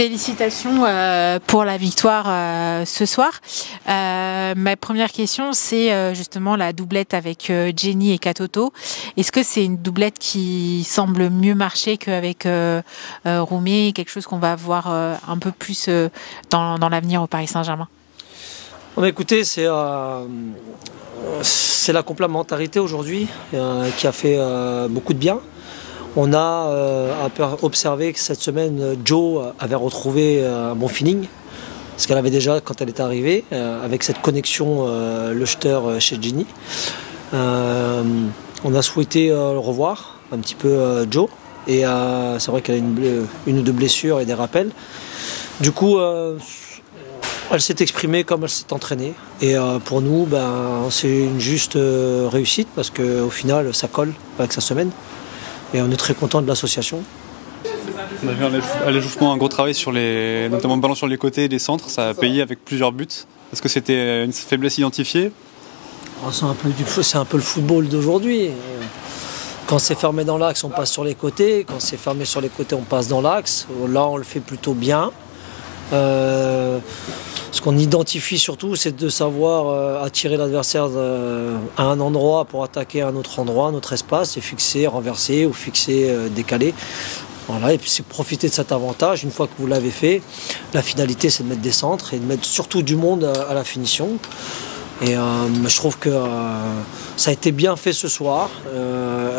Félicitations pour la victoire ce soir. Ma première question, c'est justement la doublette avec Jenny et Katoto. Est-ce que c'est une doublette qui semble mieux marcher qu'avec Roumé, quelque chose qu'on va voir un peu plus dans l'avenir au Paris Saint-Germain? Écoutez, c'est la complémentarité aujourd'hui qui a fait beaucoup de bien. On a observé que cette semaine, Jo avait retrouvé un bon feeling, ce qu'elle avait déjà quand elle est arrivée, avec cette connexion Lecter chez Jenny. On a souhaité le revoir un petit peu Jo, et c'est vrai qu'elle a une ou deux blessures et des rappels. Du coup, elle s'est exprimée comme elle s'est entraînée. Et pour nous, c'est une juste réussite parce qu'au final, ça colle avec sa semaine. Et on est très content de l'association. On a vu à l'échauffement un gros travail sur notamment le ballon sur les côtés et les centres. Ça a payé avec plusieurs buts. Est-ce que c'était une faiblesse identifiée? C'est un peu le football d'aujourd'hui. Quand c'est fermé dans l'axe, on passe sur les côtés. Quand c'est fermé sur les côtés, on passe dans l'axe. Là, on le fait plutôt bien. Ce qu'on identifie surtout, c'est de savoir attirer l'adversaire à un endroit pour attaquer à un autre endroit, un autre espace, et fixer, renverser ou fixer, décaler. Voilà, et puis c'est profiter de cet avantage. Une fois que vous l'avez fait, la finalité, c'est de mettre des centres et de mettre surtout du monde à la finition. Et je trouve que ça a été bien fait ce soir,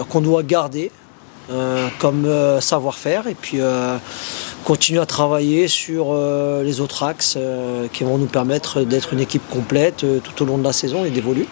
qu'on doit garder comme savoir-faire, et puis continuer à travailler sur les autres axes qui vont nous permettre d'être une équipe complète tout au long de la saison et d'évoluer.